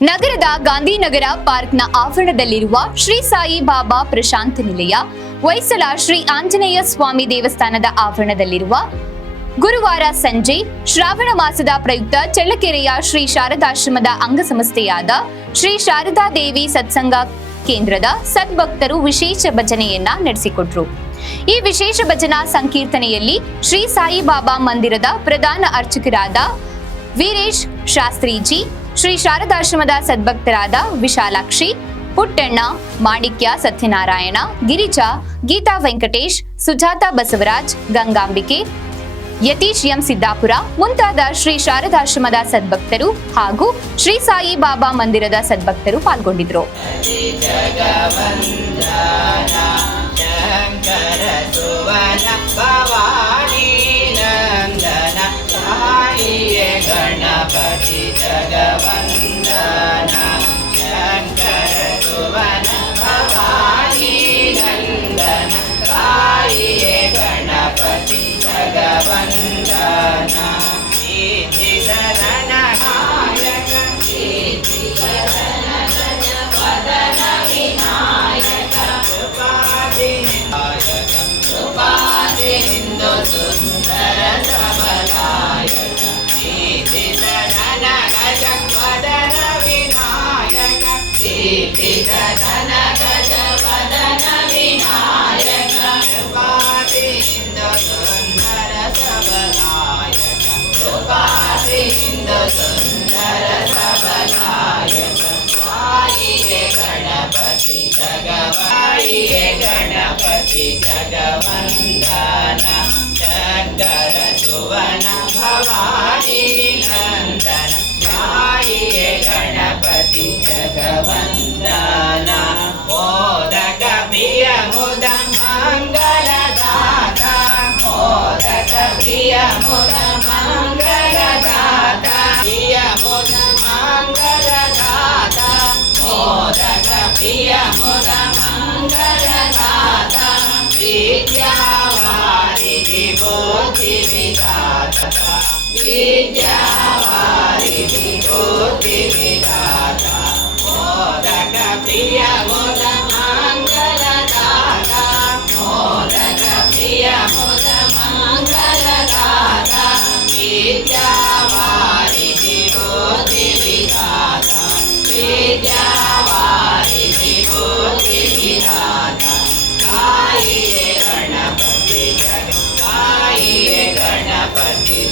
ನಗರದ ಗಾಂಧಿನಗರ ಪಾರ್ಕ್ನ ಆವರಣದಲ್ಲಿರುವ ಶ್ರೀ ಸಾಯಿ ಬಾಬಾ ಪ್ರಶಾಂತ ನಿಲಯ, ಹೊಯ್ಸಳ ಶ್ರೀ ಆಂಜನೇಯ ಸ್ವಾಮಿ ದೇವಸ್ಥಾನದ ಆವರಣದಲ್ಲಿರುವ ಗುರುವಾರ ಸಂಜೆ ಶ್ರಾವಣ ಮಾಸದ ಪ್ರಯುಕ್ತ ಚಳ್ಳಕೆರೆಯ ಶ್ರೀ ಶಾರದಾಶ್ರಮದ ಅಂಗಸಂಸ್ಥೆಯಾದ ಶ್ರೀ ಶಾರದಾ ದೇವಿ ಸತ್ಸಂಗ ಕೇಂದ್ರದ ಸದ್ಭಕ್ತರು ವಿಶೇಷ ಭಜನೆಯನ್ನ ನಡೆಸಿಕೊಟ್ರು. ಈ ವಿಶೇಷ ಭಜನಾ ಸಂಕೀರ್ತನೆಯಲ್ಲಿ ಶ್ರೀ ಸಾಯಿ ಬಾಬಾ ಮಂದಿರದ ಪ್ರಧಾನ ಅರ್ಚಕರಾದ ವೀರೇಶ್ ಶಾಸ್ತ್ರೀಜಿ, ಶ್ರೀ ಶಾರದಾಶ್ರಮದ ಸದ್ಭಕ್ತರಾದ ವಿಶಾಲಾಕ್ಷಿ, ಪುಟ್ಟಣ್ಣ, ಮಾಣಿಕ್ಯ, ಸತ್ಯನಾರಾಯಣ, ಗಿರಿಜಾ, ಗೀತಾ ವೆಂಕಟೇಶ್, ಸುಜಾತಾ ಬಸವರಾಜ್, ಗಂಗಾಂಬಿಕೆ, ಯತೀಶ್ ಎಂ ಸಿದ್ದಾಪುರ ಮುಂತಾದ ಶ್ರೀ ಶಾರದಾಶ್ರಮದ ಸದ್ಭಕ್ತರು ಹಾಗೂ ಶ್ರೀ ಸಾಯಿ ಬಾಬಾ ಮಂದಿರದ ಸದ್ಭಕ್ತರು ಪಾಲ್ಗೊಂಡಿದ್ರು. ಗಣಪತಿ ಜಗವಂದನ ಶಂಕರ ಸುವನ ಭವಾನಿ ನಂದನ ತಾಯಿಯೇ ಗಣಪತಿ ಜಗವಂದನ ಸಿದ್ಧಿ ಸದನ ನಾಯಕ ಸಿದ್ಧಿ ಸದನ ವದನ ವಿನಾಯಕ ಕೃಪಾದಿ ಹಿಂದೂ ಸುಂದರ ಸಬಲಾಯಕ ಸಿದ್ಧಿಸದನ ಗಜ ವದನ ವಿನಾಯಕ ಸಿದ್ಧಿಸದನ ಗಜ ವದನ ವಿನಾಯಕ ಕೃಪಾದಿಂದ ಸುಂದರ ಸಬಲಾಯಕ ಕೃಪಾದಿಂದ ಸುಂದರ ಸಬಲಾಯಕ ತಾಯಿಯೇ ಗಣಪತಿ ಜಗವಾಯಿಯೇ ಗಣಪತಿ ಜಗವಂದನ ಶಂಕರ ಸುವನ ಭವಾನಿ ನಂದನ ತಾಯಿಯೇ ಗಣಪತಿ ಜಗವಂದನ ಮೋದಕ ಪ್ರಿಯ ಮುದ ಮಂಗಲದಾತ ಮೋದಕ ಪ್ರಿಯ ಮುದ ಮಂಗಲದಾತ ಪ್ರಿಯ ಮುದ ಮಂಗಲದಾತ ಮೋದಕ ಪ್ರಿಯ ಮುದ ಮಂಗಲದಾತ ವಿದ್ಯಾವಾರಿಧಿ ಬುದ್ಧಿ ವಿಧಾತ ವಿದ್ಯಾವಾರಿಧಿ ಬುದ್ಧಿ ವಿಧಾತ ಮೋದಕ ಪ್ರಿಯ ಮುದ ಮಂಗಲದಾತ ಮೋದಕ ಪ್ರಿಯ ಮುದ ಮಂಗಲದಾತ ವಿದ್ಯಾವಾರಿಧಿ ಬುದ್ಧಿ ವಿಧಾತ ವಿದ್ಯಾವಾರಿಧಿ ಬುದ್ಧಿ ವಿಧಾತ ತಾಯಿಯೇ ಗಣಪತಿ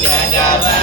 ಜಗವಂದನ